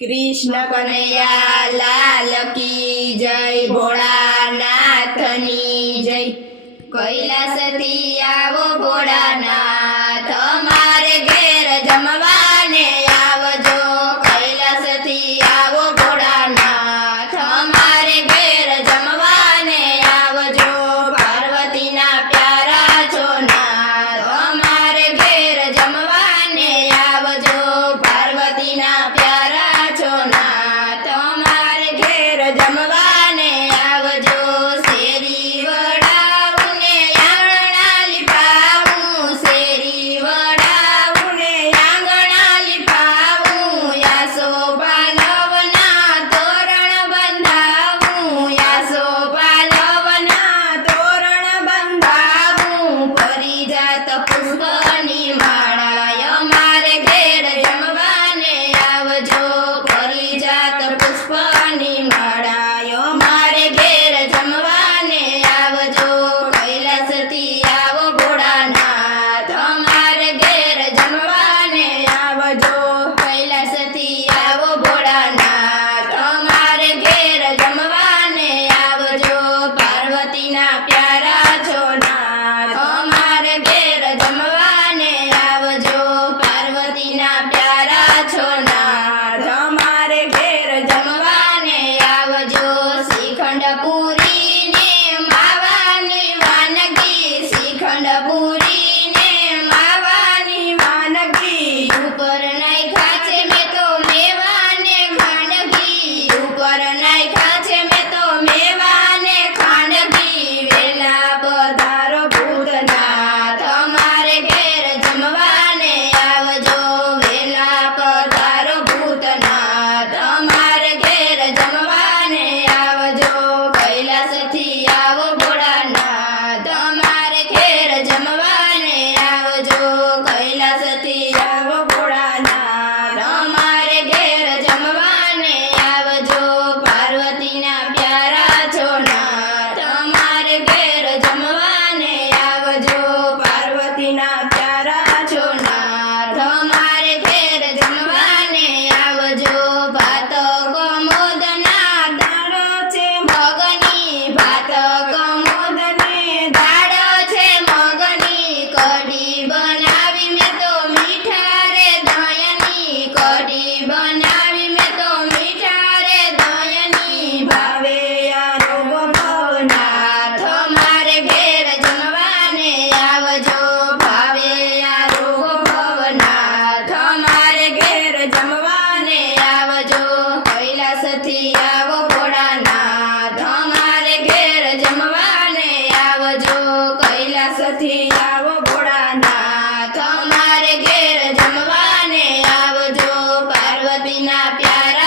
कृष्ण कन्हैया लाल की जय, भोळानाथनी जय। कैलासथी आवो भोळानाथ, मारे घेर जमवाने आवजो। कैलासथी आवो भोळानाथ, मारे घेर जमवाने आवजो। पार्वतीना प्यारा છો નાથ, मारे घेर जमवाने आवजो। पार्वतीना प्यारा છો નાથ, मारे घेर जमवाने आवजो। શેરી વડાઉને આંગણા લીપાવું, શેરી વડાઉને આંગણા લીપાવું। યાસો પાલવના તોરણ બંધાવું, યાસો પાલવના તોરણ બંધાવું। પરિજાત પુષ્પની માળાય મારે ઘેર જમવાને આવજો। પરિજાત પુષ્પની માળાય મારે ઘેર જમવાને આવજો। कैलासथी आवो भोळानाथ, मारे घेर जमवाने आवजो। कैलासथी आवो भोळानाथ, मारे घेर जमवाने आवजो। पार्वतीना प्यारा છો નાથ, मारे घेर जमवाने आवजो। पार्वतीना प्यारा છો નાથ, मारे घेर जमवाने आवजो। श्रीखंड पूरी ने मावानी वानगी, श्रीखंड पूरी ने मावानी वानगी। ઉપર નાખ્યા છે મેં તો મેવાને ખાંડગી, ઉપર નાખ્યા છે મેં તો મેવાને ખાંડગી। વેલા પધારો ભૂતનાથ, મારે ઘેર જમવાને આવજો। વેલા પધારો ભૂતનાથ, મારે ઘેર જમવાને આવજો। कैलासथी आवो भोळानाथ, मारे घेर जमवाने आवजो। कैलासथी आवो भोळानाथ, मारे घेर जमवाने आवजो। पार्वतीना प्यारा છો નાથ, मारे घेर जमवाने आवजो। पार्वतीना प्यारा છો નાથ, मारे घेर जमवाने आवजो। भात कमोदना दाड़ो छे मगनी, भात कमोदने दाड़ो छे मगनी। कढ़ी बनावी में तो मीठा रे दयनी, कढ़ी बनावी में तो मीठा रे दयनी। भावे यारो भवनाथ, मारे घेर जमवाने आवजो। भावे यारो भवनाथ, मारे घेर जमवाने आवजो। कैलासथी आवो भोळानाथ, मारे घेर जमवाने आवजो। कैलासथी आवो भोळानाथ, मारे घेर जमवाने आवजो। पार्वतीना प्यारा